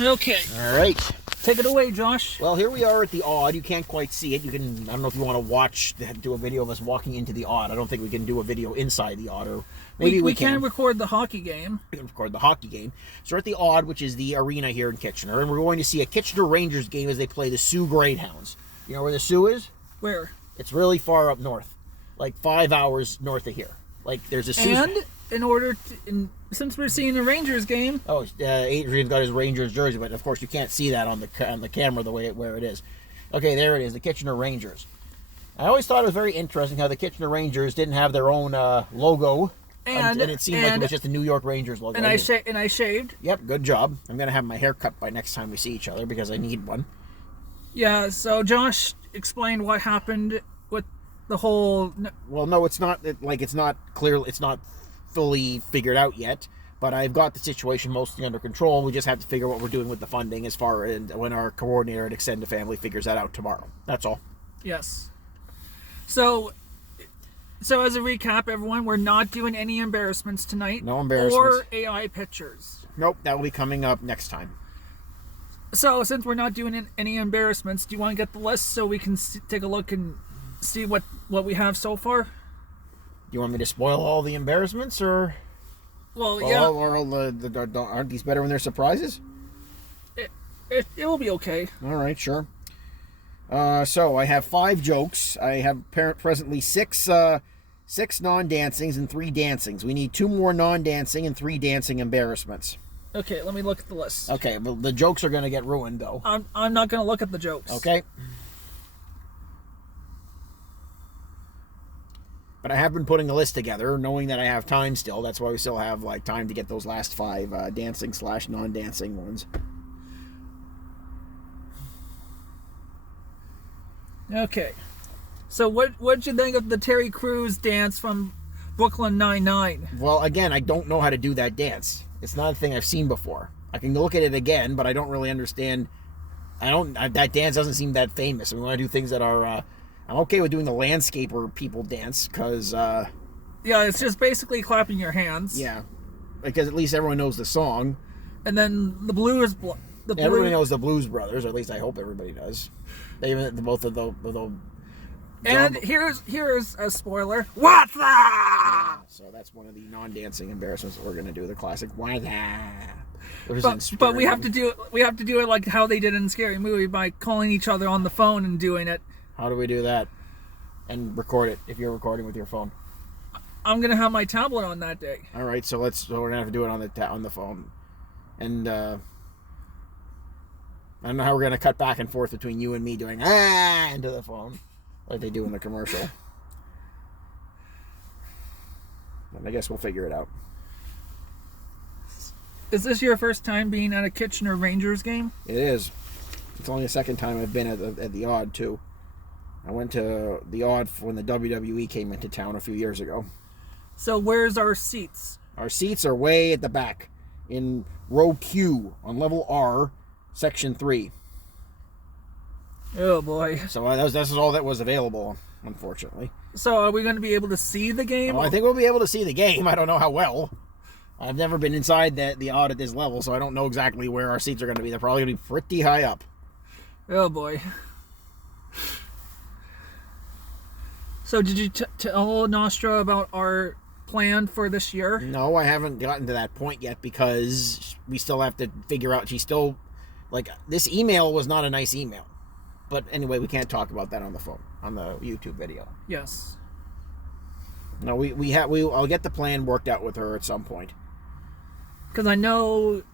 Okay. All right. Take it away, Josh. Well, here we are at the Odd. You can't quite see it. I don't know if you want to do a video of us walking into the Odd. I don't think we can do a video inside the Odd, or maybe we can record the hockey game. We can record the hockey game. So we're at the Odd, which is the arena here in Kitchener, and we're going to see a Kitchener Rangers game as they play the Sioux Greathounds. You know where the Sioux is? Where? It's really far up north, like 5 hours north of here. Like there's a Sioux. And since we're seeing the Rangers game. Oh, Adrian's got his Rangers jersey, but of course you can't see that on the camera where it is. Okay, there it is, the Kitchener Rangers. I always thought it was very interesting how the Kitchener Rangers didn't have their own logo, and it seemed like it was just the New York Rangers logo. And I shaved. Yep, good job. I'm gonna have my hair cut by next time we see each other because I need one. Yeah. So Josh explained what happened with the whole. Well, no, it's not it's not clear. It's not fully figured out yet, but I've got the situation mostly under control. We just have to figure what we're doing with the funding as far as when our coordinator at Extended Family figures that out tomorrow. That's all. Yes. So as a recap, everyone, we're not doing any embarrassments tonight. No embarrassments. Or AI pictures. Nope, that will be coming up next time. So since we're not doing any embarrassments, do you want to get the list so we can take a look and see what we have so far? You want me to spoil all the embarrassments, or? Well, yeah. Or aren't these better when they're surprises? It will be okay. All right, sure. So I have 5 jokes. I have presently 6 non-dancings and 3 dancings. We need 2 more non-dancing and 3 dancing embarrassments. Okay, let me look at the list. Okay, well, the jokes are going to get ruined, though. I'm not going to look at the jokes. Okay. But I have been putting the list together, knowing that I have time still. That's why we still have time to get those last 5 dancing/non-dancing ones. Okay. So what'd you think of the Terry Crews dance from Brooklyn Nine-Nine? Well, again, I don't know how to do that dance. It's not a thing I've seen before. I can look at it again, but I don't really understand. That dance doesn't seem that famous. We want to do things that are. I'm okay with doing the landscaper people dance because. Yeah, it's just basically clapping your hands. Yeah, because at least everyone knows the song. And then the blues. Everybody knows the Blues Brothers, or at least I hope everybody does. Even both of the and here's a spoiler. What's that? So that's one of the non-dancing embarrassments that we're gonna do. The classic "What's that?" But we have to do it like how they did in Scary Movie by calling each other on the phone and doing it. How do we do that? And record it if you're recording with your phone. I'm gonna have my tablet on that day. All right, so we're gonna have to do it on the phone, and I don't know how we're gonna cut back and forth between you and me doing into the phone like they do in the commercial. And I guess we'll figure it out. Is this your first time being at a Kitchener Rangers game? It is. It's only the second time I've been at the Odd too. I went to the Odd when the WWE came into town a few years ago. So where's our seats? Our seats are way at the back in row Q on level R, section 3. Oh boy. So that's all that was available, unfortunately. So are we going to be able to see the game? Well, I think we'll be able to see the game. I don't know how well. I've never been inside the Odd at this level, so I don't know exactly where our seats are going to be. They're probably going to be pretty high up. Oh boy. So did you tell Nostra about our plan for this year? No, I haven't gotten to that point yet because we still have to figure out. She's still this email was not a nice email. But anyway, we can't talk about that on the phone, on the YouTube video. Yes. No, I'll get the plan worked out with her at some point. Because I know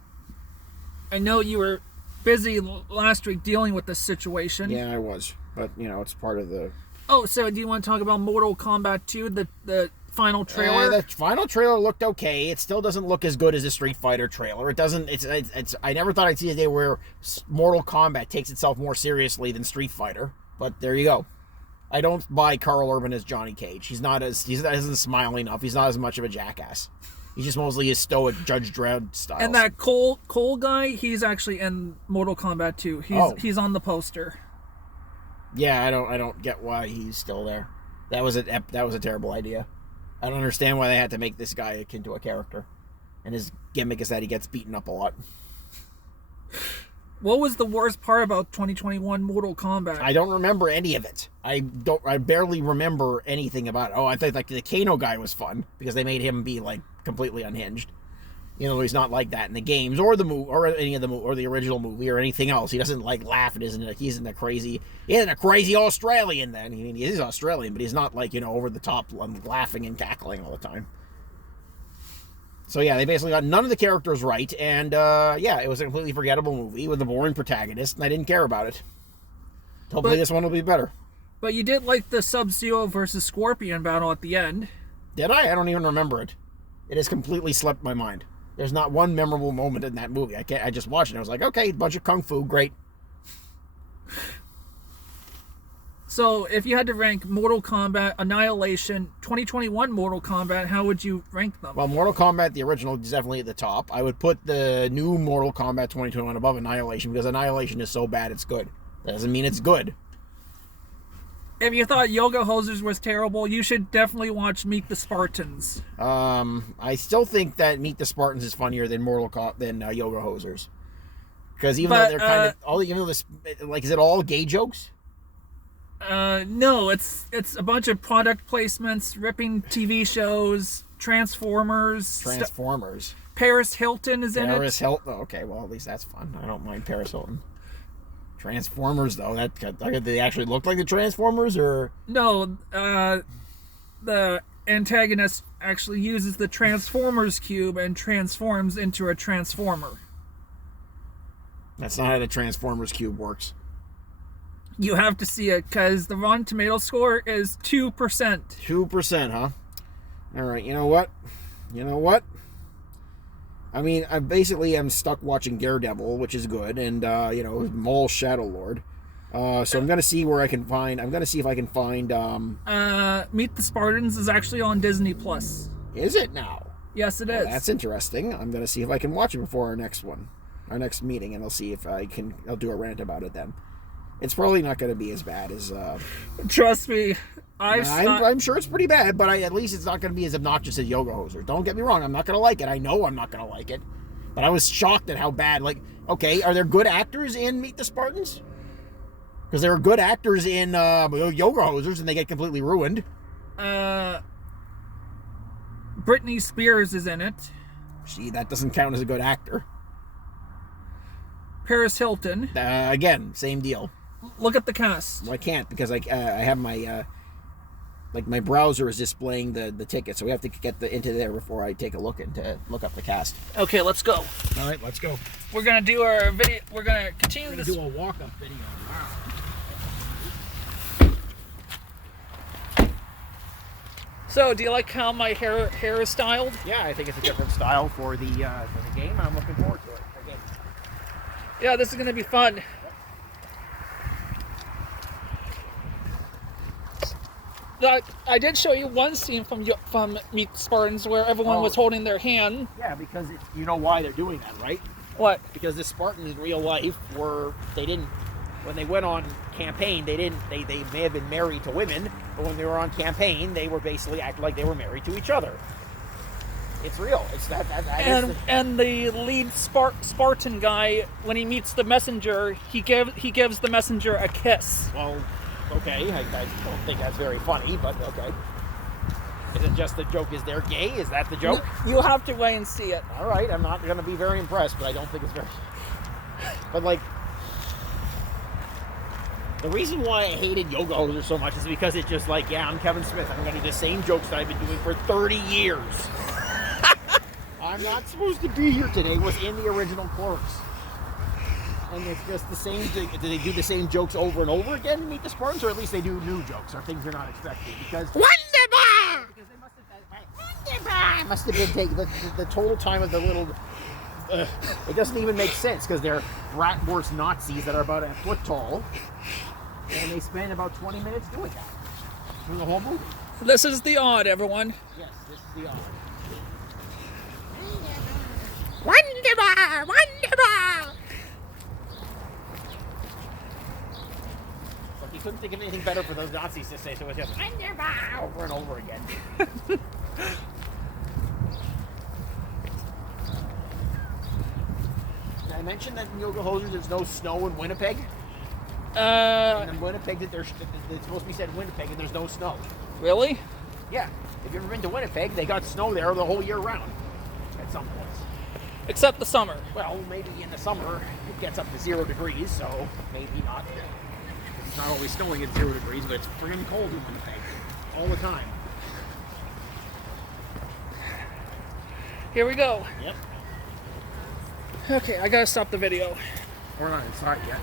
you were busy last week dealing with this situation. Yeah, I was. But, it's part of the... Oh, so do you want to talk about Mortal Kombat 2, the final trailer? The final trailer looked okay. It still doesn't look as good as a Street Fighter trailer. It doesn't... It's. I never thought I'd see a day where Mortal Kombat takes itself more seriously than Street Fighter. But there you go. I don't buy Carl Urban as Johnny Cage. He doesn't smile enough. He's not as much of a jackass. He's just mostly his stoic Judge Dredd style. And that Cole guy, he's actually in Mortal Kombat 2. He's on the poster. Yeah, I don't get why he's still there. That was a terrible idea. I don't understand why they had to make this guy akin to a character. And his gimmick is that he gets beaten up a lot. What was the worst part about 2021 Mortal Kombat? I don't remember any of it. I barely remember anything about it. Oh, I think like the Kano guy was fun because they made him be like completely unhinged. You know, he's not like that in the games or the movie or any of the or the original movie or anything else. He doesn't like laugh. He isn't a crazy Australian. Then he is Australian, but he's not like, you know, over the top laughing and cackling all the time. So yeah, they basically got none of the characters right, and yeah, it was a completely forgettable movie with a boring protagonist, and I didn't care about it. Hopefully this one will be better. But you did like the Sub-Zero versus Scorpion battle at the end. Did I? I don't even remember it. It has completely slipped my mind. There's not one memorable moment in that movie. I just watched it. I was like, okay, bunch of kung fu, great. So, if you had to rank Mortal Kombat, Annihilation, 2021 Mortal Kombat, how would you rank them? Well, Mortal Kombat, the original, is definitely at the top. I would put the new Mortal Kombat 2021 above Annihilation because Annihilation is so bad it's good. That doesn't mean it's good. If you thought Yoga Hosers was terrible, you should definitely watch Meet the Spartans. I still think that Meet the Spartans is funnier than Yoga Hosers. Because even though they're kind of even though this, like, is it all gay jokes? No, it's a bunch of product placements, ripping TV shows, Transformers. Paris Hilton is in it. Paris Hilton. Oh, okay, well, at least that's fun. I don't mind Paris Hilton. Transformers, though, do they actually look like the Transformers, or no? The antagonist actually uses the Transformers cube and transforms into a Transformer. That's not how the Transformers cube works. You have to see it because the Rotten Tomato score is 2%. 2%, huh? All right. You know what? I mean, I basically am stuck watching Daredevil, which is good, and you know, Mole Shadow Lord. So I'm gonna see where I can find. I'm gonna see if I can find. Meet the Spartans is actually on Disney Plus. Is it now? Yes, it is. That's interesting. I'm gonna see if I can watch it before our next meeting, and I'll see if I can. I'll do a rant about it then. It's probably not going to be as bad as. Trust me, I'm sure it's pretty bad, but at least it's not going to be as obnoxious as Yoga Hoser. Don't get me wrong, I'm not going to like it. I know I'm not going to like it, but I was shocked at how bad. Like, okay, are there good actors in Meet the Spartans? Because there are good actors in Yoga Hosers, and they get completely ruined. Britney Spears is in it. See, that doesn't count as a good actor. Paris Hilton. Again, same deal. Look at the cast. Well, I can't because I have my my browser is displaying the ticket, so we have to get into there before I take a look up the cast. Okay, let's go. All right, let's go. We're gonna do our video. We're gonna continue this. Do a walk-up video. Wow. So, do you like how my hair is styled? Yeah, I think it's a different style for the game. I'm looking forward to it. Okay. Yeah, this is gonna be fun. I did show you one scene from Meet the Spartans where everyone was holding their hand. Yeah, because you know why they're doing that, right? What? Because the Spartans in real life when they went on campaign, they may have been married to women, but when they were on campaign, they were basically acting like they were married to each other. It's real. It's that and the lead Spartan guy, when he meets the messenger, he gives the messenger a kiss. Well, okay, I don't think that's very funny, but okay. Is it just the joke is they're gay? Is that the joke? You'll have to wait and see it. All right, I'm not going to be very impressed, but I don't think it's very... But, like, the reason why I hated Yoga Hoser so much is because it's just like, yeah, I'm Kevin Smith. I'm going to do the same jokes that I've been doing for 30 years. I'm not supposed to be here today was in the original Clerks. And it's just the same thing. Do they do the same jokes over and over again to Meet the Spartans, or at least they do new jokes or things they're not expecting? Because Wonderbar! Because they must have been taking the total time of the little. It doesn't even make sense because they're bratwurst Nazis that are about a foot tall, and they spend about 20 minutes doing that through the whole movie. This is the odd, everyone. Yes, this is the odd. Wonderbar! Wonderbar! But he couldn't think of anything better for those Nazis to say, so it was just Wonderbar over and over again. mention that in Yoga Hosers there's no snow in Winnipeg? Uh, And in Winnipeg, it's supposed to be said in Winnipeg, and there's no snow. really? Yeah. If you've ever been to Winnipeg, they got snow there the whole year round at some points. Except the summer. Well, maybe in the summer it gets up to 0 degrees, so maybe not. It's not always snowing at 0 degrees, but it's friggin' cold in Winnipeg all the time. Here we go. Yep. Okay, I gotta stop the video. We're not inside yet.